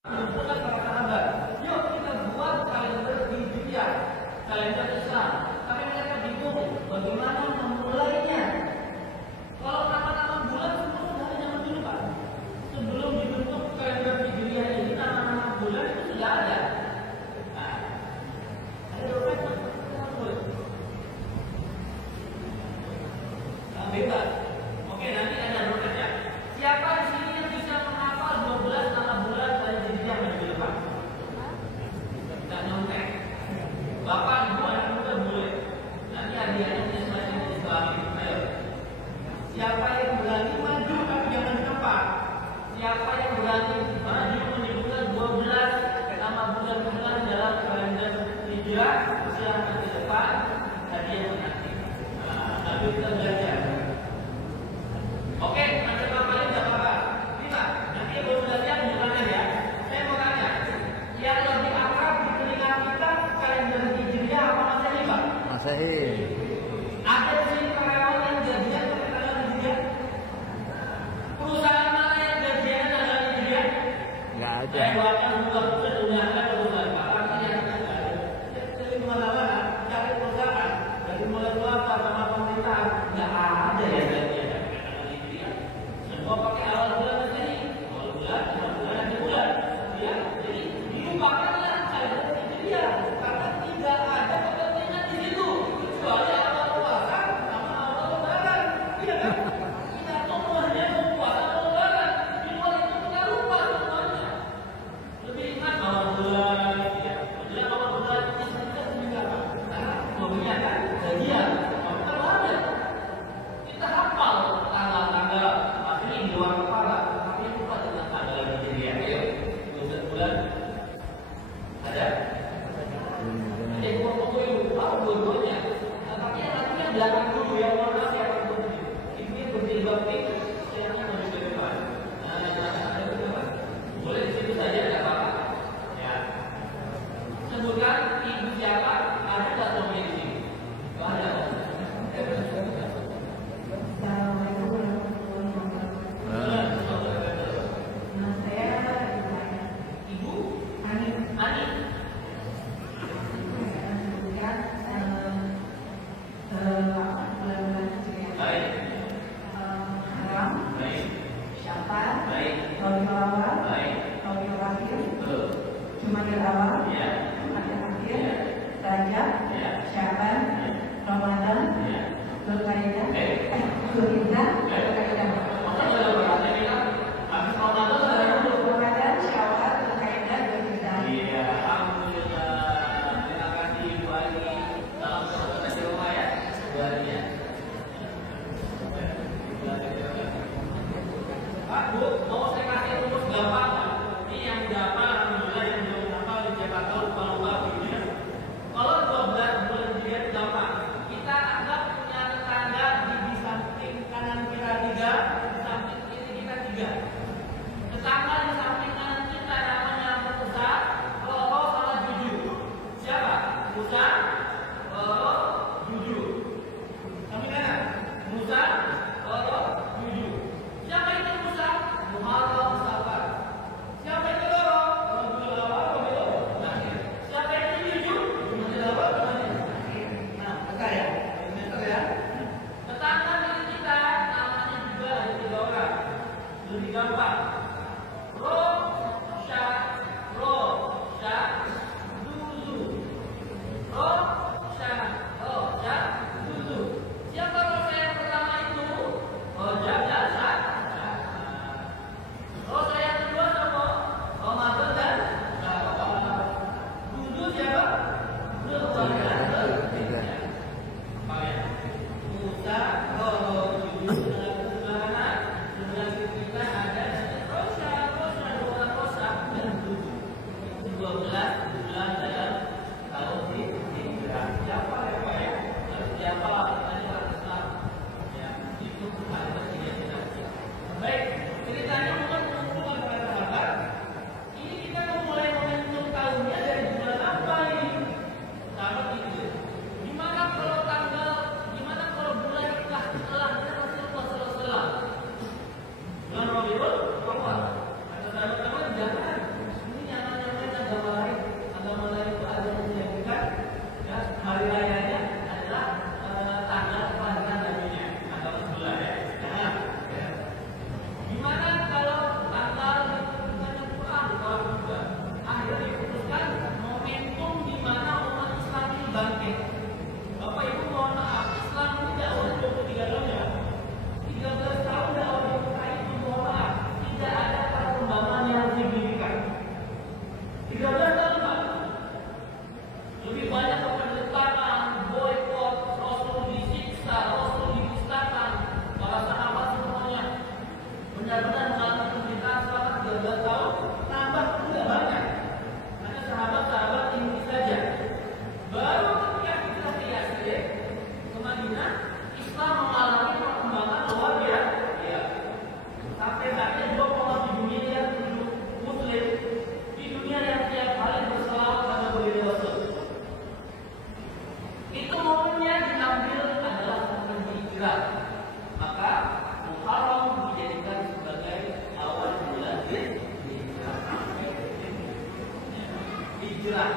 Kumpulkan para sahabat, yuk kita buat kalender Hijriah, kalender Islam. Tapi mereka bingung bagaimana memulainya. Kalau nama-nama bulan semua sudah ada zaman dulu, Pak. Sebelum dibentuk kalender Hijriah ini, nama-nama bulan itu sudah ada. Nah, ada dompet, bebas. Oke, nanti ada dompetnya. Siapa di sini yang bisa menghafal 12 nama bulan dari Hijriah minggu depan? Tidak nyontek. Bapak, ibu, anak muda boleh. Nanti hadiahnya masing-masing Islami. Ayo. Siapa yang berani maju tapi jangan di tempat? Siapa yang berani maju menyebutkan 12 nama bulan-bulan dalam kalender Hijriah? Silahkan di depan. Hadiahnya nanti. Nah, tapi kita belajar. Oke, nanti Bapak ini tidak apa-apa. Ini Pak, nanti yang baru belajar bulannya ya. Saya mau tanya, yang lebih akrab di telinga kita kalender Hijriah apa Masehi, Pak? Masehi. Ada di sini karyawan yang gajian pakai tanggal Hijriah? Perusahaan mana yang gajian tanggal Hijriah? Nggak ada. Saya buatkan sebuah perusahaan perusahaan Pak. Artinya jadi kemana-mana cari perusahaan dari mulai swasta sama pemerintah nggak ada ya gajian. Semua pakai awal bulan Masehi, awal bulan, awal bulan, akhir bulan. Ya, jadi dilupakanlah kalender Hijriah karena tidak ada kepentingan di situ kecuali awal puasa sama awal lebaran. Iya kan? Kita semuanya mau puasa mau lebaran. Di luar itu kita lupa semuanya. Lebih ingat awal bulan, ya. Jadi awal bulan itu kita juga apa? Karena hobinya kan gajian, kita ada. Kita hafal tanggal-tanggal di luar kepala, tapi lupa dengan tanggal Hijriah. Ayo, bulan ada. Jadi foto yang lupa dua-duanya. Tapi yang nanti yang belakang dulu yang warna siapa dulu? Ini yang berjilbab pink, yang maju ke depan. Nah, yang ada ke depan. Boleh di situ saja, tidak apa-apa. Ya. Sebutkan ibu siapa? Ada tak suami di sini? Tidak ada. Jumadil awal, Jumadil akhir, Rajab, Syaban, Ramadan, Dzulqa'dah, Dzulhijjah, Dzulqa'dah. Habis Ramadan Ramadan, Syawal, Dzulqa'dah, Dzulhijjah. Iya, alhamdulillah. Terima kasih Bu Ali. Salam satu di rumah ya. Bu Ali ya. Pak, Bu, mau saya kasih rumus gampang. Ini yang udah apa? Alhamdulillah, yang belum hafal siapa tahu lupa gitu ya. Kalau 12 bulan dilihat gampang. Kita anggap punya tetangga di samping kanan kita 3, di samping kiri kita 3. Tetangga di samping kanan kita namanya Musa, Roro sama Juju. Siapa? Musa, Roro, Juju. Kami kanan. Musa, Roro, Juju. Siapa itu Musa? Muharram Safar. Siapa itu Roro? Rabiul Awal, Rabiul Akhir. Siapa itu Juju? Rabiul Awal, Rabiul Akhir. Nah, betul ya? Betul ya? Tetangga milik kita namanya juga ada 3 orang. Lebih gampang. Rosya, Duzu. Rosya, Duzu. Siapa Rosya yang pertama itu? Rosya biasa. Rosya yang kedua siapa? Ramadan dan Syawal. Duzu siapa? Dzulqa'dah. Musa, Roro, Juju, sebelah kanan, sebelah kiri kita ada Rosya.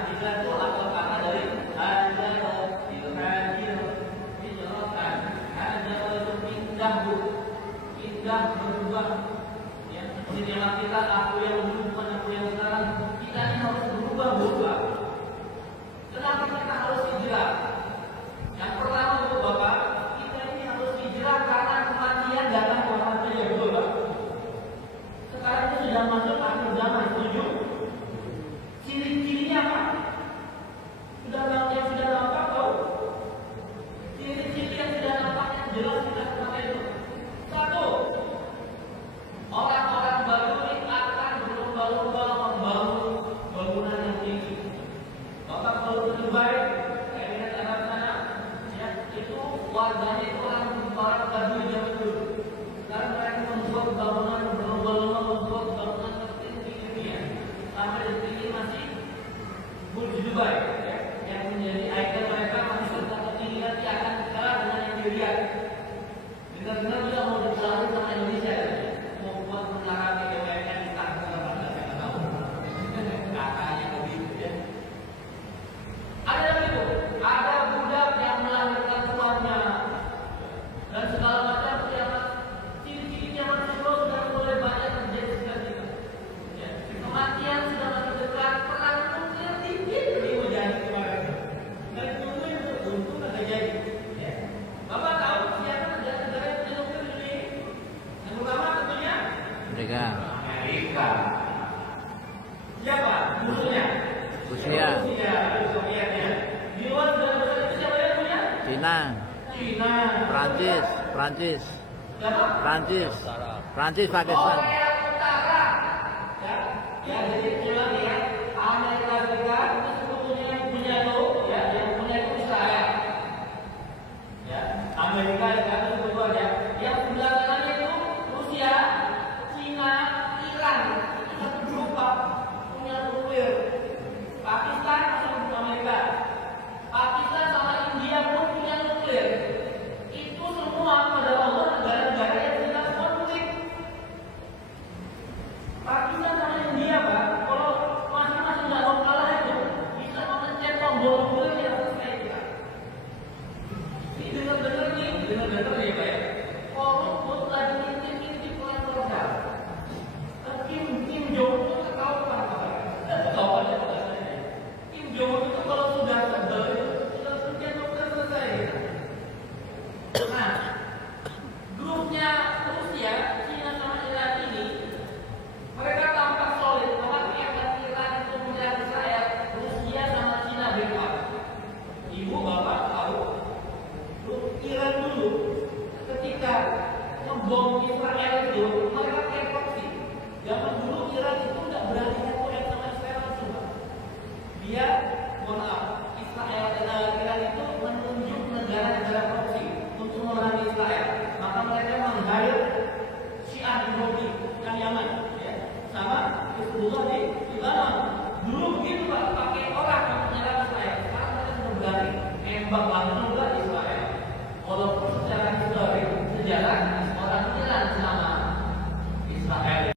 hijrah itu akal kata dari hijrah hijrahkan. Hijrah itu pindah berubah. Ya, seperti dalam kita aku yang dulu bukan aku yang sekarang. Kita ini harus berubah. Kenapa kita harus hijrah? Yang pertama untuk Bapak, kita ini harus hijrah karena kematian datang ke orang saja, betul Pak? Sekarang ini sudah masuk akhir zaman, setuju? Ciri-cirinya apa? Sudah nampak tahu? Ciri-ciri yang sudah nampak yang jelas sudah seperti itu. Satu, orang-orang baru ini akan berlomba-lomba membangun bangunan yang tinggi. Bapak kalau berbaik, saya lihat arah sana, ya, itu warganya itu orang baru zaman dulu. Sekarang mereka membuat bangunan berlomba-lomba membuat bangunan tertinggi di dunia. Sampai detik ini masih Burj Dubai, ya, yang menjadi ikon mereka masih serta tertinggi nanti akan kalah dengan yang dilihat. Benar-benar juga mau dipelarin sama Indonesia, mau buat menara BUMN di Tanggung Jawab tahu. Katanya begitu ya. Ada lagi itu, ada budak yang melahirkan tuannya dan segala macam kiamat. Ciri-ciri kiamat sudah mulai banyak terjadi sekarang kita. Ya, kematian sudah makin dekat, perang nuklir dikit ini mau jadi kemarin. Dan tungguin untung ada jadi. Ya. Bapak tahu siapa negara-negara yang punya nuklir di dunia ini? Yang pertama tentunya Amerika. Siapa? Musuhnya? Rusia, Sovietnya. Di luar negara itu siapa yang punya? Cina, Prancis, Siapa? Pakistan. Korea Utara. Ya, jadi